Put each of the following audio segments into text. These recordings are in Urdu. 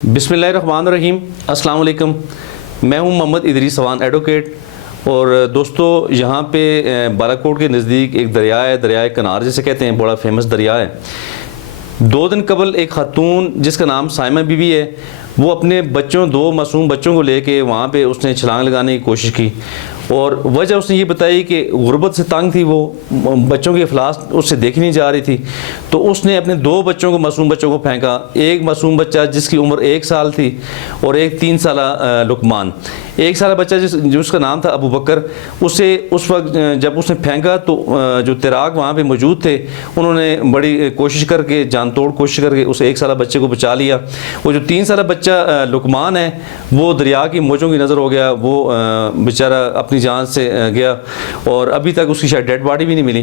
بسم اللہ الرحمن الرحیم۔ السلام علیکم، میں ہوں محمد ادریس سوان ایڈوکیٹ۔ اور دوستو، یہاں پہ بالاکوٹ کے نزدیک ایک دریا ہے، دریائے کنار جسے کہتے ہیں، بڑا فیمس دریا ہے۔ 2 دن قبل ایک خاتون جس کا نام سائمہ بی بی ہے، وہ اپنے بچوں 2 معصوم بچوں کو لے کے وہاں پہ اس نے چھلانگ لگانے کی کوشش کی، اور وجہ اس نے یہ بتائی کہ غربت سے تنگ تھی، وہ بچوں کی افلاس اس سے دیکھی نہیں جا رہی تھی، تو اس نے اپنے 2 بچوں کو، معصوم بچوں کو پھینکا۔ ایک معصوم بچہ جس کی عمر 1 سال تھی، اور ایک 3 سالہ لقمان۔ 1 سالہ بچہ جس کا نام تھا ابو بکر، اسے اس وقت جب اس نے پھینکا تو جو تیراک وہاں پہ موجود تھے، انہوں نے بڑی کوشش کر کے، جان توڑ کوشش کر کے اس 1 سالہ بچے کو بچا لیا۔ وہ جو 3 سالہ بچہ لقمان ہے، وہ دریا کی موجوں کی نظر ہو گیا، وہ بیچارہ اپنی جان سے گیا، اور ابھی تک اس کی شاید ڈیڈ باڈی بھی نہیں ملی۔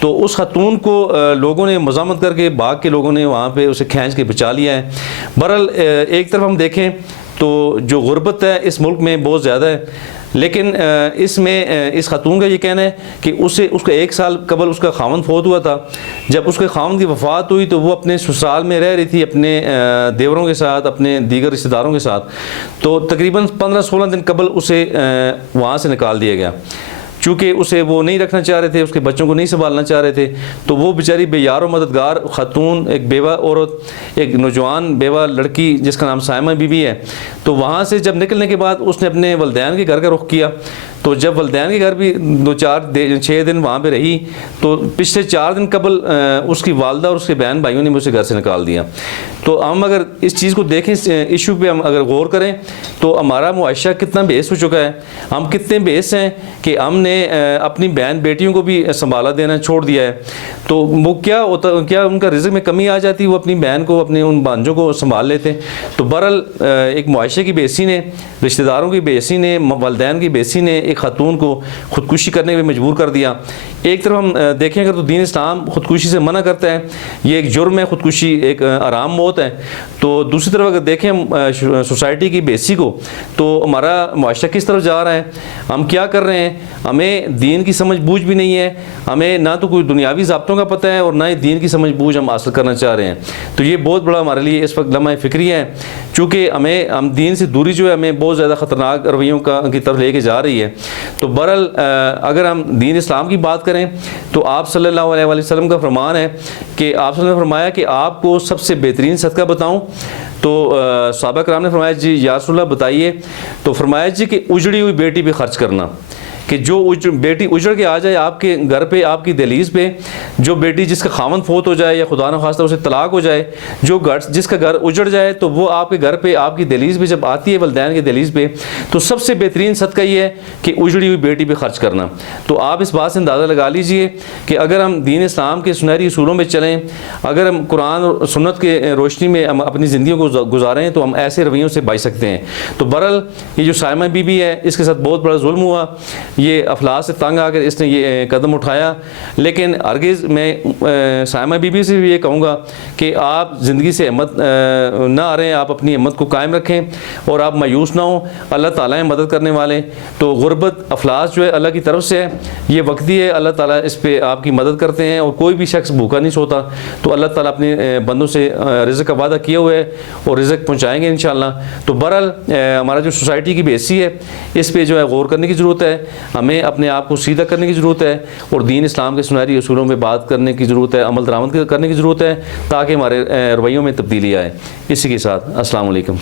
تو اس خاتون کو لوگوں نے مزاحمت کر کے، باغ کے لوگوں نے وہاں پہ اسے کھینچ کے بچا لیا ہے۔ بہرحال ایک طرف ہم دیکھیں تو جو غربت ہے اس ملک میں بہت زیادہ ہے، لیکن اس میں اس خاتون کا یہ کہنا ہے کہ اس کا 1 سال قبل اس کا خاوند فوت ہوا تھا۔ جب اس کے خاوند کی وفات ہوئی تو وہ اپنے سسرال میں رہ رہی تھی، اپنے دیوروں کے ساتھ، اپنے دیگر رشتہ داروں کے ساتھ۔ تو تقریباً 15-16 دن قبل اسے وہاں سے نکال دیا گیا، چونکہ اسے وہ نہیں رکھنا چاہ رہے تھے، اس کے بچوں کو نہیں سنبھالنا چاہ رہے تھے۔ تو وہ بیچاری بے یار و مددگار خاتون، ایک بیوہ عورت، ایک نوجوان بیوہ لڑکی جس کا نام سائمہ بی بی ہے، تو وہاں سے جب نکلنے کے بعد اس نے اپنے والدین کے گھر کا رخ کیا۔ تو جب والدین کے گھر بھی 6 دن وہاں پہ رہی، تو پچھلے 4 دن قبل اس کی والدہ اور اس کے بہن بھائیوں نے اسے گھر سے نکال دیا۔ تو ہم اگر اس چیز کو دیکھیں، اس ایشو پہ ہم اگر غور کریں تو ہمارا معاشرہ کتنا بے حس ہو چکا ہے۔ ہم کتنے بے حس ہیں کہ ہم نے اپنی بہن بیٹیوں کو بھی سنبھالا دینا چھوڑ دیا ہے۔ تو وہ کیا ان کا رزق میں کمی آ جاتی، وہ اپنی بہن کو، اپنے ان بھانجوں کو سنبھال لیتے۔ تو بہرحال ایک معاشرے کی بے حسی نے، رشتہ داروں کی بے حسی نے، والدین کی بے حسی نے ایک خاتون کو خودکشی کرنے پہ مجبور کر دیا۔ ایک طرف ہم دیکھیں اگر تو دین اسلام خودکشی سے منع کرتا ہے، یہ ایک جرم ہے، خودکشی ایک آرام موت ہے۔ تو دوسری طرف اگر دیکھیں ہم سوسائٹی کی بے حسی کو، تو ہمارا معاشرہ کس طرف جا رہا ہے، ہم کیا کر رہے ہیں، ہمیں دین کی سمجھ بوجھ بھی نہیں ہے، ہمیں نہ تو کوئی دنیاوی ضابطوں کا پتہ ہے، اور نہ ہی دین کی سمجھ بوجھ ہم حاصل کرنا چاہ رہے ہیں۔ تو یہ بہت بڑا ہمارے لیے اس وقت لمحہ فکری ہے، چونکہ ہم دین سے دوری جو ہے ہمیں بہت زیادہ خطرناک رویوں کی طرف لے کے جا رہی ہے۔ تو بہرحال اگر ہم دین اسلام کی بات کریں تو آپ صلی اللہ علیہ وسلم کا فرمان ہے کہ آپ صلی اللہ علیہ وسلم نے فرمایا کہ آپ کو سب سے بہترین صدقہ بتاؤں؟ تو صحابہ کرام نے فرمایا جی یا رسول اللہ بتائیے۔ تو فرمایا جی کہ اجڑی ہوئی بیٹی پہ خرچ کرنا، کہ جو بیٹی اجڑ کے آ جائے آپ کے گھر پہ، آپ کی دہلیز پہ، جو بیٹی جس کا خاوند فوت ہو جائے یا خدا نخواستہ اسے طلاق ہو جائے، جس کا گھر اجڑ جائے، تو وہ آپ کے گھر پہ، آپ کی دہلیز پہ جب آتی ہے، والدین کی دہلیز پہ، تو سب سے بہترین صدقہ یہ ہے کہ اجڑی ہوئی بیٹی پہ خرچ کرنا۔ تو آپ اس بات سے اندازہ لگا لیجئے کہ اگر ہم دین اسلام کے سنہری اصولوں میں چلیں، اگر ہم قرآن اور سنت کے روشنی میں ہم اپنی زندگیوں کو گزاریں، تو ہم ایسے رویوں سے بچ سکتے ہیں۔ تو بہرحال یہ جو سائمہ بی بی ہے، اس کے ساتھ بہت بڑا ظلم ہوا، یہ افلاس سے تنگ آ کر اس نے یہ قدم اٹھایا۔ لیکن ہرگز میں سائمہ بی بی سے بھی یہ کہوں گا کہ آپ زندگی سے ہمت نہ ہاریں، آپ اپنی ہمت کو قائم رکھیں، اور آپ مایوس نہ ہوں۔ اللہ تعالیٰ ہے مدد کرنے والے۔ تو غربت، افلاس جو ہے اللہ کی طرف سے ہے، یہ وقتی ہے، اللہ تعالیٰ اس پہ آپ کی مدد کرتے ہیں، اور کوئی بھی شخص بھوکا نہیں سوتا۔ تو اللہ تعالیٰ اپنے بندوں سے رزق کا وعدہ کیا ہوا ہے، اور رزق پہنچائیں گے انشاءاللہ۔ تو بہرحال ہمارا جو سوسائٹی کی بے حسی ہے، اس پہ جو ہے غور کرنے کی ضرورت ہے، ہمیں اپنے آپ کو سیدھا کرنے کی ضرورت ہے، اور دین اسلام کے سنہری اصولوں میں بات کرنے کی ضرورت ہے، عمل درآمد کرنے کی ضرورت ہے، تاکہ ہمارے رویوں میں تبدیلی آئے۔ اسی کے ساتھ السلام علیکم۔